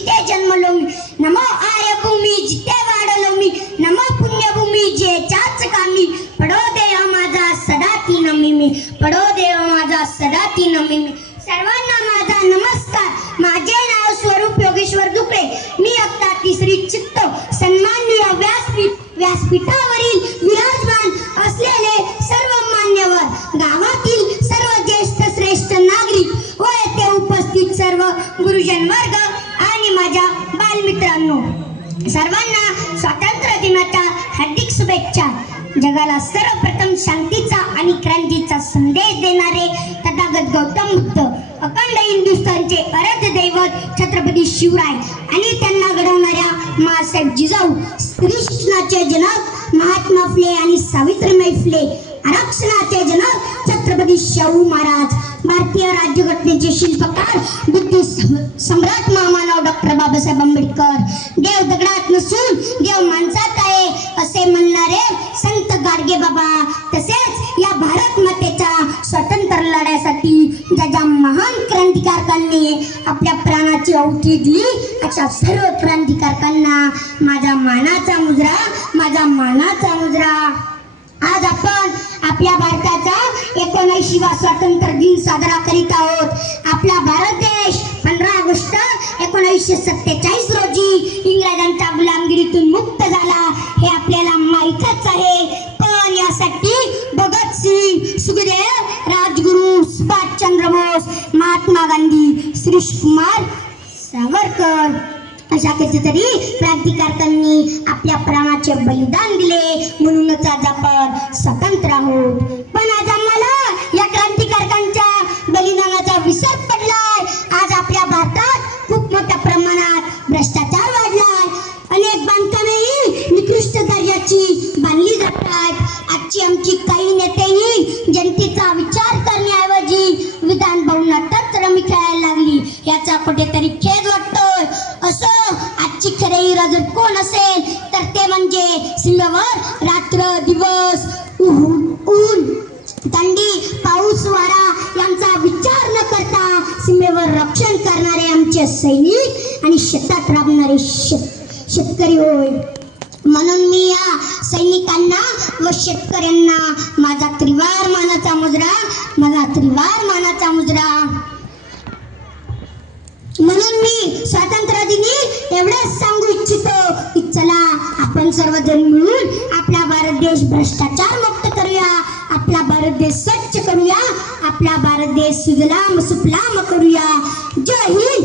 जिथे जन्मलो मी, नमो आर्यभूमी जिथे वाढलो मी, नमो पुण्यभूमी जेच्याच कामी, पडो देव माझा सदा ती नमी मी, पडो देव माझा सदा ती नमी मी. सर्वांना माझा नमस्कार. माझे नाव स्वरूप योगेश्वर दुपे. मी आता तिसरी चित्त सन्माननीय व्यासपीठावरील विराजमान असलेले सर्व मान्यवर, गावातील सर्व ज्येष्ठ श्रेष्ठ नागरिक व येथे उपस्थित सर्व गुरुजन वर्ग आणि माझ्या बालमित्रांनो, सर्वांना स्वातंत्र्य दिनाच्या हार्दिक शुभेच्छा. जगाला सर्वप्रथम शांतीचा आणि क्रांतीचा संदेश देणारे तथागत गौतम बुद्ध, अखंड हिंदुस्थानचे आराध्य दैवत छत्रपती शिवराय आणि त्यांना घडवणाऱ्या माँसाहेब जिजाऊ, श्रीकृष्णाचे जनक महात्मा फुले आणि सावित्रीबाई फुले, आरक्षणाचे जनक छत्रपती शाहू महाराज, भारतीय राज्यघटनेचे शिल्पकार बुद्धी सम्राट महामानव डॉक्टर बाबासाहेब आंबेडकर, देव दगडात नसून देव माणसात आहे असे म्हणणारे संत गाडगे बाबा, तसेच या भारत मातेच्या स्वातंत्र्य लढ्यासाठी ज्या महान क्रांतिकारकांनी आपल्या प्राणाची आहुती दिली, अशा सर्व क्रांतिकारकांना माझा मानाचा मुजरा, माझा मानाचा मुजरा. आज आपण आपल्या भारताचा 79वा स्वातंत्र्य दिन साजरा करीत आहोत. आपला भारत देश 15 ऑगस्ट 1947 रोजी इंग्रजांच्या गुलामगिरीतून मुक्त झाला हे आपल्याला माहीतच आहे. पण यासाठी भगतसिंग, सुखदेव, राजगुरू, सुभाषचंद्र बोस, महात्मा गांधी, श्रीकुमार सावरकर अशा कितीतरी क्रांतिकारकांनी आपल्या प्राणाचे बलिदान दिले, म्हणूनच आज आपण स्वतंत्र आहोत. पण आज आम्हाला या क्रांतिकारकांच्या बलिदानाचा विसर पडलाय. आज आपल्या भारतात खूप मोठ्या प्रमाणात भ्रष्टाचार वाढलाय. अनेक बांधकामेही निकृष्ट दर्जाची बांधली जातात. आजची आमची काही नेतेही जनतेचा विचार करण्याऐवजी विधान भवनातच रमी खेळायला लागली. याचा कुठेतरी खेद वाटतोय. असं आजची खरी रजत कोण असेल तर ते म्हणजे सीमेवर रात्र दिवस ऊन थंडी पाऊस वारा यांचा विचार न करता सीमेवर रक्षण करणारे आमचे सैनिक आणि शेतात राबणारे शेतकरी होय. म्हणून मी या सैनिकांना व शेतकऱ्यांना माझा त्रिवार मानाचा मुजरा, माझा त्रिवार मानाचा मुजरा. म्हणून मी स्वातंत्र्य दिनी एवढंच सांगू इच्छितो की चला आपण सर्वजण मिळून आपला भारत देश भ्रष्टाचार मुक्त करूया, आपला भारत देश स्वच्छ करूया, आपला भारत देश सुजलाम सुफलाम करूया. जय हिंद.